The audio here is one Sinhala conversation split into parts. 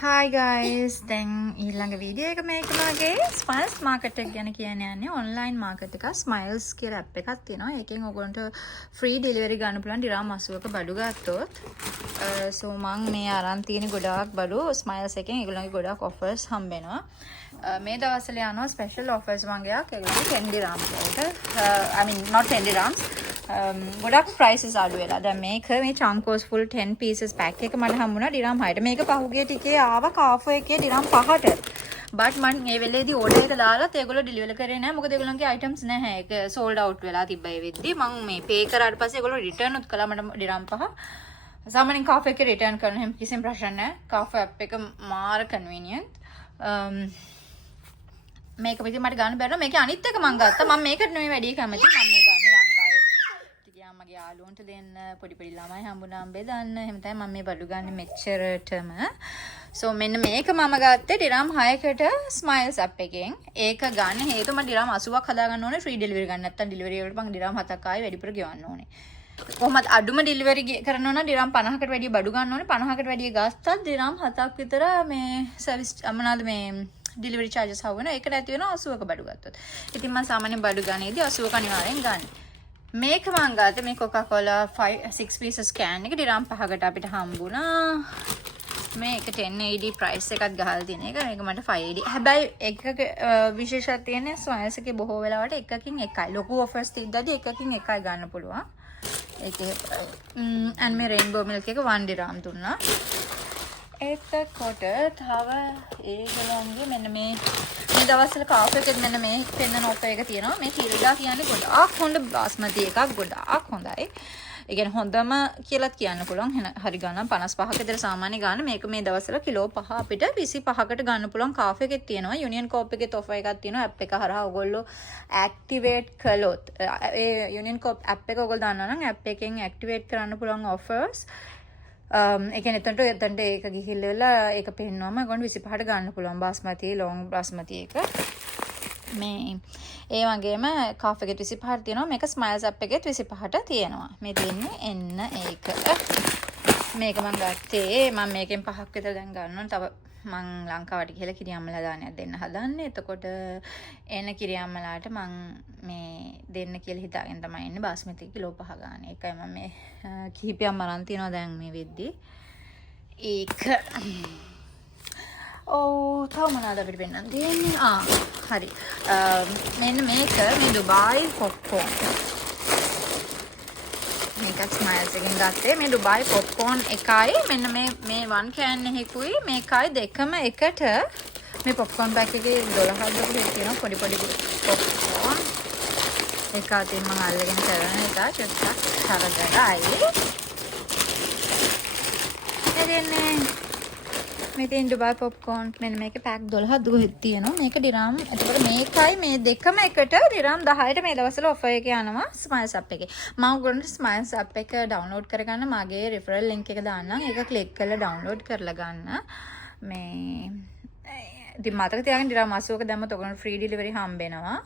Hi guys, දැන් ඊළඟ වීඩියෝ එක මේක මගේ Smiles market එක ගැන කියන්න යන්නේ. online market එක Smiles කියලා app එකක් තියෙනවා. ඒකෙන් ඔයගොල්ලන්ට free delivery ගන්න පුළුවන් දිරාම් 80ක බඩු ගත්තොත්. so මම මේ අරන් තියෙන ගොඩාක් බඩු Smiles එකෙන් ඒගොල්ලන්ගේ ගොඩාක් offers හම්බෙනවා. මේ දවස්වල යනවා special offers වගේක් ඒගොල්ලන්ගේ 10 dirhams වලට. I mean not 10 dirhams. ගොඩක් prices අඩු වෙලා. දැන් මේක මේ Chunkos full 10 pieces pack එක මට හම්බුණා දිරාම් 6ට. මේක පහුගිය ටිකේ ආවා කාෆෝ එකේ දිරාම් 5ට. but මම මේ වෙලේදී order එක දාලාත් ඒගොල්ලෝ deliver කරේ නැහැ. මොකද ඒගොල්ලන්ගේ items නැහැ. ඒක sold out වෙලා තිබ්බා ඒ වෙද්දි. මම මේ pay කරාට පස්සේ ඒගොල්ලෝ return උත් කළා මට දිරාම් 5. සාමාන්‍යයෙන් කාෆෝ එකේ return කරන හැම කිසිම ප්‍රශ්න නැහැ. කාෆෝ app එක මාර convenient. මේක පිටින් මට ගන්න බැරිනවා. මේකේ අනිත් එක මම ගත්තා. මම මේකට නෙමෙයි වැඩි කැමති. මම මේ ගන්නේ ලංකාවේ. ටිකක් මගේ යාළුවන්ට දෙන්න පොඩි පොඩි ළමයි හම්බුනාම බෙදන්න. එහෙම තමයි මම මේ බඩු ගන්න මෙච්චරටම. so මෙන්න මේක මම ගත්තේ දිරාම් 6කට Smiles app එකෙන්. ඒක ගන්න හේතුව මම දිරාම් 80ක් හදා ගන්න ඕනේ free delivery ගන්න. නැත්තම් delivery වලට මම දිරාම් 7ක් ආයේ වැඩිපුර ගෙවන්න ඕනේ. කොහොමද අඩුම delivery කරනවා නම් දිරාම් 50කට වැඩිය බඩු ගන්න ඕනේ. 50කට වැඩිය ගත්තත් දිරාම් 7ක් විතර මේ service මොනවාද මේ delivery charges හවුන. ඒකට ඇති වෙනවා 80ක බඩු ගත්තොත්. ඉතින් මම සාමාන්‍යයෙන් බඩු ගන්නේදී 80ක අනිවාර්යෙන් ගන්න. මේක මම ගත්තේ මේ Coca-Cola 6 pieces can එක දිරාම් 5කට අපිට හම්බුණා. මේක 1080 price එකත් ගහලා තියෙන එක. මේක මට 580. හැබැයි එකක විශේෂයක් තියෙන්නේ Smiles එකේ බොහෝ වෙලාවට එකකින් එකයි. ලොකු offers තියද්දී එකකින් එකයි ගන්න පුළුවන්. ඒකේ and මේ rainbow milk එක 1 dirham දුන්නා. එතකොට තව ඒගොල්ලන්ගේ මෙන්න මේ දවස්වල කාෆේ එකෙත් මෙන්න මේ පෙන්නන ඔෆර් එක තියෙනවා. මේ තිරගා කියන්නේ ගොඩාක් හොඳ බාස්මති එකක්. ගොඩාක් හොඳයි. ඒ කියන්නේ හොඳම කියලාත් කියන්න පුළුවන්. හරි ගන්න 55ක විතර සාමාන්‍ය ගන්න. මේක මේ දවස්වල කිලෝ 5 අපිට 25කට ගන්න පුළුවන් කාෆේ එකෙත් තියෙනවා. Union Coop එකෙත් ඔෆර් එකක් තියෙනවා. app එක හරහා ඔයගොල්ලෝ activate කළොත් ඒ Union Coop app එක ඔයගොල්ලෝ දන්නවා නම් app එකෙන් activate කරන්න පුළුවන් offers ඒ කියන්නේ එතනට ඒක ගිහිල්ලා ඒක පෙන්නවම ගොන්න 25ට ගන්න පුළුවන් බාස්මති long බාස්මති එක. මේ ඒ වගේම කාෆ් එකෙත් 25ට තියෙනවා. මේක Smiles app එකෙත් 25ට තියෙනවා. මේ දෙන්නේ එන්න ඒක. මේක මම ගත්තේ මම මේකෙන් 5ක් විතර දැන් ගන්නවා. තව මං ලංකාවට ගිහලා කිරියම්මලා දානයක් දෙන්න හදන්නේ. එතකොට එන කිරියම්මලාට මං මේ දෙන්න කියලා හිතාගෙන තමයි ඉන්නේ බාස්මති කිලෝ 5 ගන්න. ඒකයි මම මේ කිහිපයක් අරන් තියනවා දැන් මේ වෙද්දි. ඒක තව මොනවද අපිට වෙන්නන් තියෙන්නේ? හරි. මෙන්න මේක මේ දුබායි පොප්කෝන්. මේකත් Smiles එකෙන් ගත්තේ. මේ දුබායි පොප්කෝන් එකයි මෙන්න මේ 1 can එකකුයි මේකයි දෙකම එකට මේ පොප්කෝන් පැක් එකේ 12ක් දක්වා තියෙනවා පොඩි පොඩි පොප්කෝන්. එක අතින් මම අල්ලගෙන කරන එක චුට්ටක් තරගලයි. මෙතෙන් දුබායි පොප්කෝන් මෙන්න මේකේ පැක් 12ක් දුවෙත් තියෙනවා. මේක දිරාම් එතකොට මේකයි මේ දෙකම එකට දිරාම් 10ට මේ දවස්වල ඔෆර් එක යනවා Smiles app එකේ. මම ඔයගොල්ලන්ට Smiles app එක ඩවුන්ලෝඩ් කරගන්න මගේ referral link එක දාන්නම්. ඒක ක්ලික් කරලා ඩවුන්ලෝඩ් කරලා ගන්න. මේ ඉතින් මතක තියාගන්න දිරාම් 80ක දැම්මත් ඔයගොල්ලන්ට free delivery හම්බෙනවා.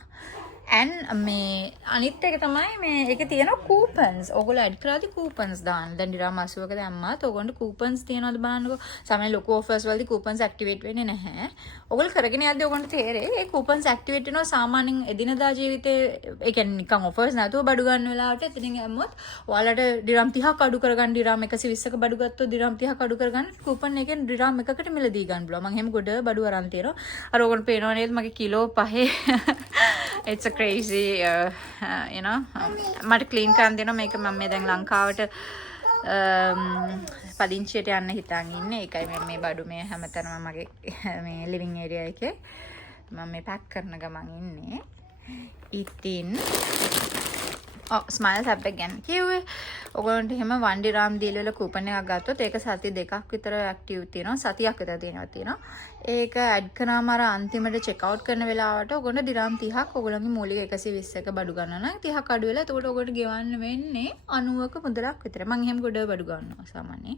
and මේ අනිත් එක තමයි මේ ඒකේ තියෙන coupons. ඔයගොල්ලෝ ඇඩ් කරාදී coupons දාන්න. දැන් දිරාම් 80ක දැම්මත් ඔයගොල්ලන්ට coupons තියෙනවද බලන්නකෝ. සමහර ලොකු offers වලදී coupons activate වෙන්නේ නැහැ. ඔයගොල්ලෝ කරගෙන යද්දී ඔයගොල්ලන්ට තේරෙයි ඒ coupons activate වෙනවා සාමාන්‍යයෙන් එදිනදා ජීවිතේ ඒ කියන්නේ නිකන් offers නැතුව බඩු ගන්න වෙලාවට එතනින් යමුත් ඔයාලට දිරාම් 30ක් අඩු කරගන්න දිරාම් 120ක බඩු ගත්තොත් දිරාම් 30ක් අඩු කරගන්න coupon එකෙන් දිරාම් එකකට මිලදී ගන්න පුළුවන්. මම එහෙම ගොඩ බඩු අරන් තියෙනවා. අර ඔයගොල්ලෝ පේනව නේද මගේ kilo 5 it's a crazy you know මට ක්ලීන් කරන් දෙනවා මේක මම මේ දැන් ලංකාවට පදිංචියට යන්න හිතාගෙන ඉන්නේ. ඒකයි මේ බඩු මේ හැමතැනම මගේ මේ ලිවිං ඒරියා එකේ මම මේ පැක් කරන ගමන් ඉන්නේ. ඉතින් Smiles app එක ගැන කිව්වේ ඔයගොල්ලන්ට එහෙම 1 dirham deal වල coupon එකක් ගත්තොත් ඒක සති දෙකක් විතර active තියෙනවා. සතියක් විතර තියෙනවා. ඒක add කරාම අර අන්තිමට check out කරන වෙලාවට ඔයගොල්ලෝ dirham 30ක් ඔයගොල්ලන්ගේ මූලික 120ක බඩු ගන්නවා නම් 30ක් අඩු වෙලා එතකොට ඔයගොල්ලන්ට ගෙවන්න වෙන්නේ 90ක මුදලක් විතර. මම එහෙම ගොඩ බඩු ගන්නවා සාමාන්‍යයෙන්.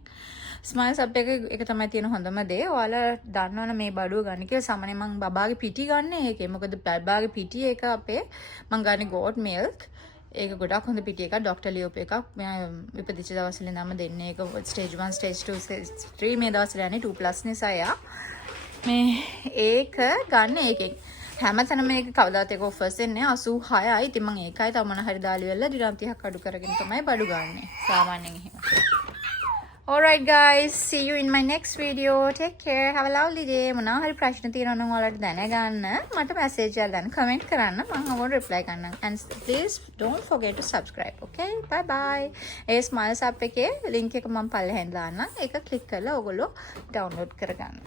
Smiles app එක තමයි තියෙන හොඳම දේ. ඔයාලා දන්නවනේ මේ බඩුව ගන්න කියලා සාමාන්‍යයෙන් මම බබාගේ පිටි ගන්න ඒකේ. මොකද බබාගේ පිටි එක අපේ මම ගන්නේ goat milk. ඒක ගොඩක් හොඳ පිටි එකක්. ડોක්ටර් ලියෝප එකක්. මම ඉපදිච්ච දවස්වල ඉඳන්ම දෙන්නේ. ඒක ස්ටේජ් 1, ස්ටේජ් 2, ස්ටේජ් 3 මේ දවස්වල යන්නේ 2+ නිසා යා. මේ ඒක ගන්න ඒකෙන්. හැමතැනම මේක කවදාත් ඒක ඔෆර්ස් එන්නේ 86යි. ඉතින් මම ඒකයි තව මොන හරි දාලි වෙලා දිරම් 30ක් අඩු කරගෙන තමයි බඩු ගන්නෙ. සාමාන්‍යයෙන් එහෙම. Alright guys, see you in my next video. Take care. Have a lovely day. මොනවා හරි ප්‍රශ්න තියෙනවා නම් ඔයාලට දැනගන්න මට message එකක් දාන්න, comment කරන්න. මම ඔයාලට reply කරන්නම්. And please don't forget to subscribe. Okay? Bye bye. A Smiles app එකේ link එක මම පල්ලෙහෙන් දාන්නම්. ඒක click කරලා ඔයගොල්ලෝ download කරගන්න.